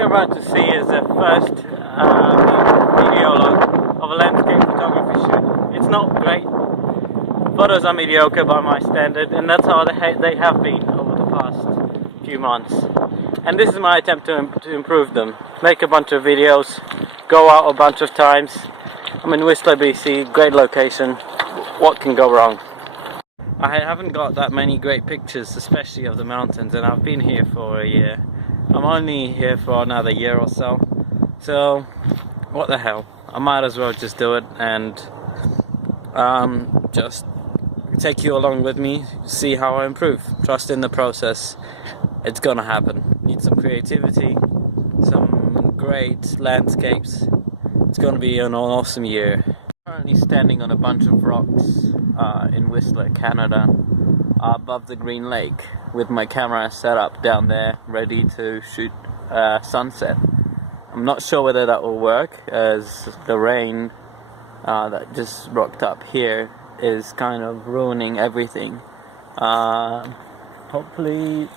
you're about to see is the first video log of a landscape photography shoot. It's not great. Photos are mediocre by my standard, and that's how they have been over the past few months. And this is my attempt to improve them. Make a bunch of videos, go out a bunch of times. I'm in Whistler, BC, great location. What can go wrong? I haven't got that many great pictures, especially of the mountains, and I've been here for a year. I'm only here for another year or so. So, what the hell? I might as well just do it and just take you along with me, see how I improve. Trust in the process. It's gonna happen. Need some creativity, some great landscapes. It's gonna be an awesome year. Currently standing on a bunch of rocks in Whistler, Canada, above the Green Lake, with my camera set up down there, ready to shoot sunset. I'm not sure whether that will work, as the rain that just rocked up here is kind of ruining everything. Hopefully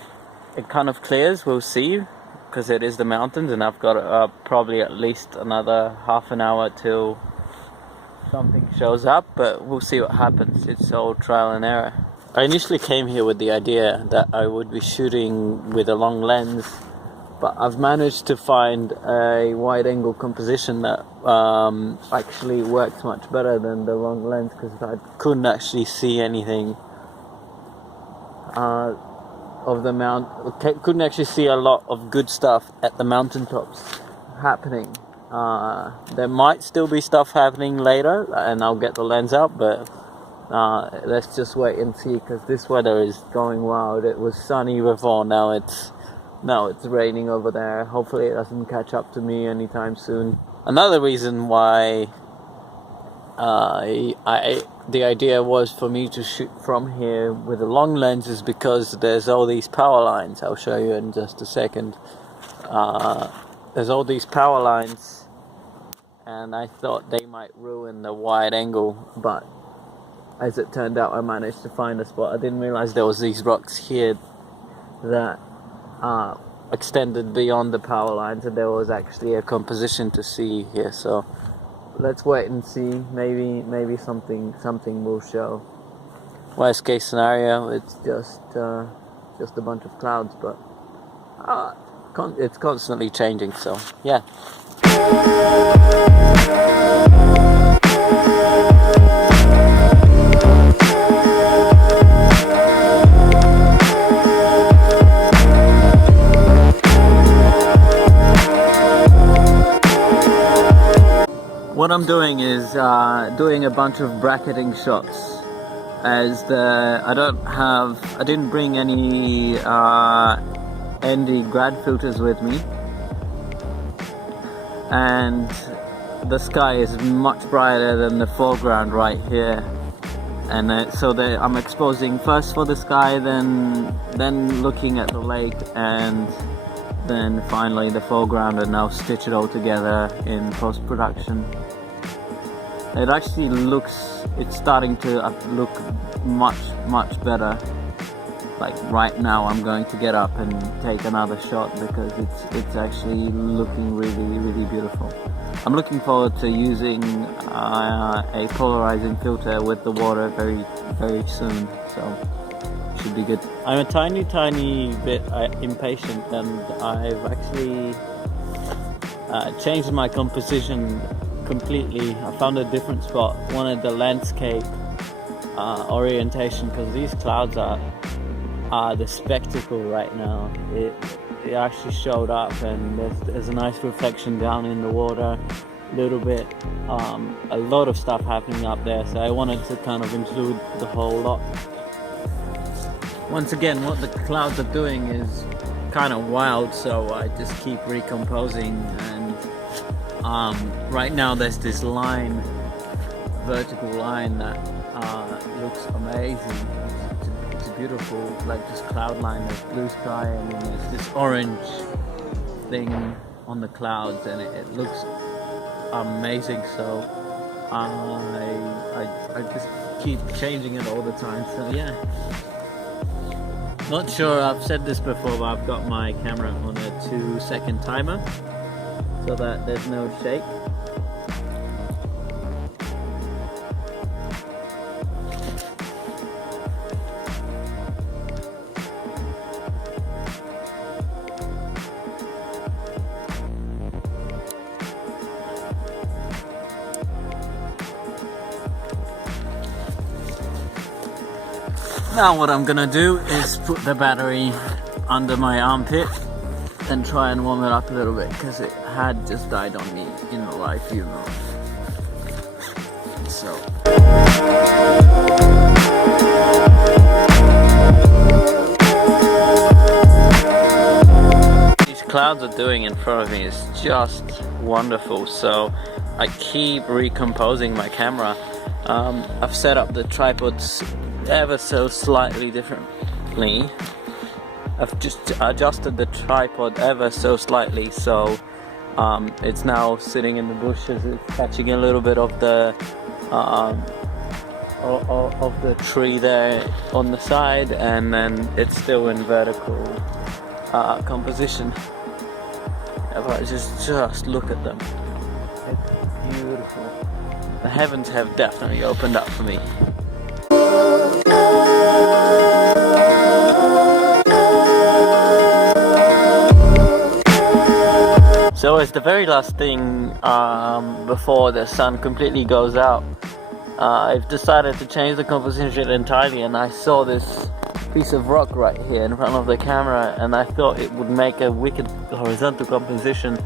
it kind of clears, we'll see, because it is the mountains and I've got probably at least another half an hour till something shows up, but we'll see what happens. It's all trial and error. I initially came here with the idea that I would be shooting with a long lens, but I've managed to find a wide angle composition that actually works much better than the long lens, because I couldn't actually see anything of the couldn't actually see a lot of good stuff at the mountaintops happening. There might still be stuff happening later, and I'll get the lens out, but let's just wait and see, because this weather is going wild. It was sunny before, now it's raining over there. Hopefully it doesn't catch up to me anytime soon. Another reason why the idea was for me to shoot from here with a long lens is because there's all these power lines. I'll show you in just a second. There's all these power lines, and I thought they might ruin the wide angle, but as it turned out, I managed to find a spot. I didn't realize there was these rocks here that extended beyond the power lines, and there was actually a composition to see here. So let's wait and see. Maybe something will show. Worst case scenario, it's just a bunch of clouds, but it's constantly changing. So yeah. What I'm doing is doing a bunch of bracketing shots, as I didn't bring any ND grad filters with me, and the sky is much brighter than the foreground right here, and I'm exposing first for the sky, then looking at the lake, and then finally the foreground, and I'll stitch it all together in post-production. It actually it's starting to look much better. Like right now I'm going to get up and take another shot, because it's actually looking really beautiful. I'm looking forward to using a polarizing filter with the water very soon, so should be good. I'm a tiny bit impatient, and I've actually changed my composition completely. I found a different spot, wanted the landscape orientation, because these clouds are the spectacle right now. It actually showed up, and there's a nice reflection down in the water, a little bit, a lot of stuff happening up there, so I wanted to kind of include the whole lot. Once again, what the clouds are doing is kind of wild, so I just keep recomposing, and right now there's this vertical line that looks amazing. It's beautiful, like this cloud line, there's blue sky, and then there's this orange thing on the clouds, and it looks amazing. So I just keep changing it all the time. So yeah. Not sure, I've said this before, but I've got my camera on a 2-second timer so that there's no shake. Now what I'm gonna do is put the battery under my armpit and try and warm it up a little bit because it had just died on me in the live funeral. So these clouds are doing in front of me is just wonderful. So I keep recomposing my camera. I've set up the tripods ever so slightly differently. I've just adjusted the tripod ever so slightly, so it's now sitting in the bushes. It's catching a little bit of the tree there on the side, and then it's still in vertical composition. But just look at them. It's beautiful. The heavens have definitely opened up for me. So it's the very last thing before the sun completely goes out. I've decided to change the composition entirely, and I saw this piece of rock right here in front of the camera, and I thought it would make a wicked horizontal composition.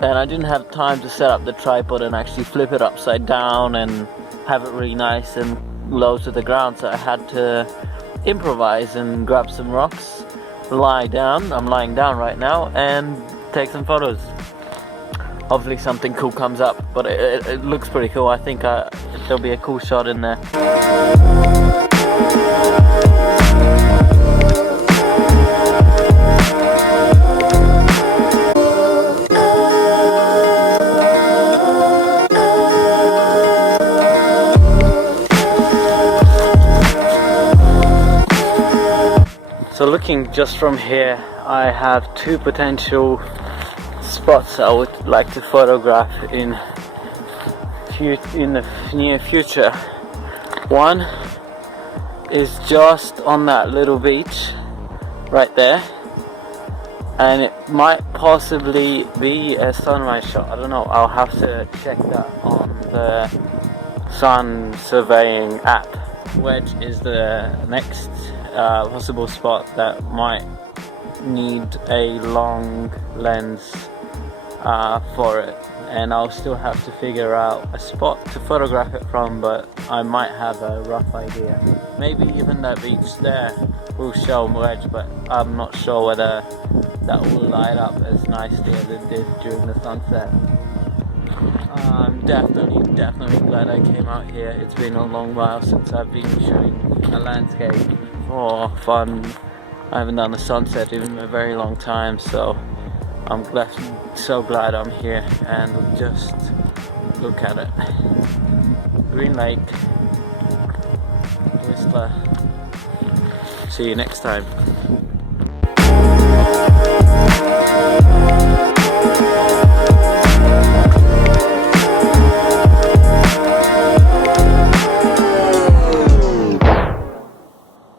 And I didn't have time to set up the tripod and actually flip it upside down and have it really nice and low to the ground, so I had to improvise and grab some rocks, lie down. I'm lying down right now, and take some photos. Hopefully something cool comes up, but it looks pretty cool. I think there'll be a cool shot in there. So looking just from here, I have two potential spots I would like to photograph in the near future. One is just on that little beach right there, and it might possibly be a sunrise shot. I don't know, I'll have to check that on the sun surveying app. Wedge is the next possible spot that might need a long lens for it, and I'll still have to figure out a spot to photograph it from, but I might have a rough idea. Maybe even that beach there will show Wedge, but I'm not sure whether that will light up as nicely as it did during the sunset. I'm definitely glad I came out here. It's been a long while since I've been shooting a landscape for fun. I haven't done a sunset in a very long time, so I'm so glad I'm here, and just look at it. Green Lake, Whistler. See you next time.